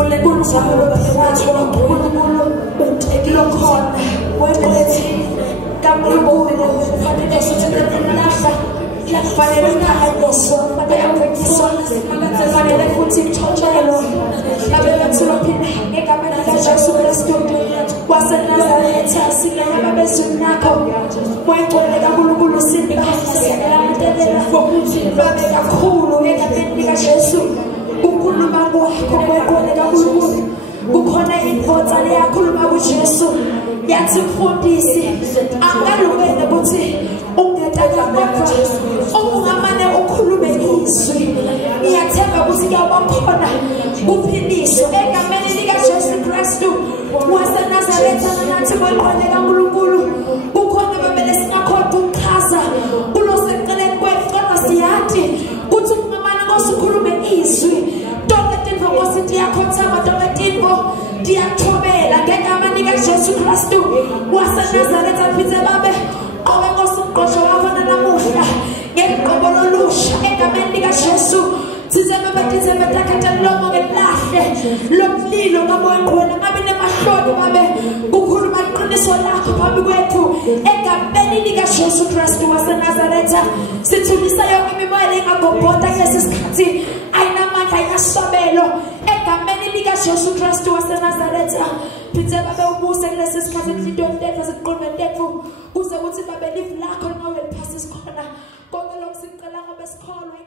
kunjalo phakathi kwaNkulunkulu lokhona weqethi kaNkulunkulu kufanele sithi lahla kufanele ngayoswa kufanele futhi kuthothelwe abelethwa phina egameni likaJesu Kristu waseNazaretha singena bezweni lakho weqele kaNkulunkulu sibingelela babe kakhulu egameni likaJesu ukhuluma kwakho weqele kaNkulunkulu kukhona indvodza leyakhuluma kuJesu yathi mfundisi angalungele ukuthi ungetaka kodwa ungamane ukhulume izwi ngiyathemba ukuthi kuyabakhona uphiniso egameni likaJesu Kristu waseNazaretha nathi weqele kaNkulunkulu kukhona babele singakhona ukuchaza kuloseceleni kwethu kodwa siyathi ukuthi ungamane ngosikhulume izwi tonke tinto ngosithi yakhothama tonke tinto diyathobela ngegameni likaJesu Kristu waseNazaretha phithe babe obe ngosiqosho wabona namuhla ngegqobo lolusha egameni likaJesu size batakatha lomo ngelahle lomlilo ngaboyingqona ngabe nemahloni babe kukhuluma iqiniso lakho phambi kwethu egameni likaJesu Kristu waseNazaretha sithulisa yonke imimoya engagobhoda kulesi sikhathi ayinamandla ayinasabelo egameni likaJesu Kristu waseNazaretha phithe babe ubuse kulesi sikhathi inhlitweni tethu siqondwe tethu kuze kuthi babe live lakho nawe liphasise khona konke lokho sicela ngoba sikholwa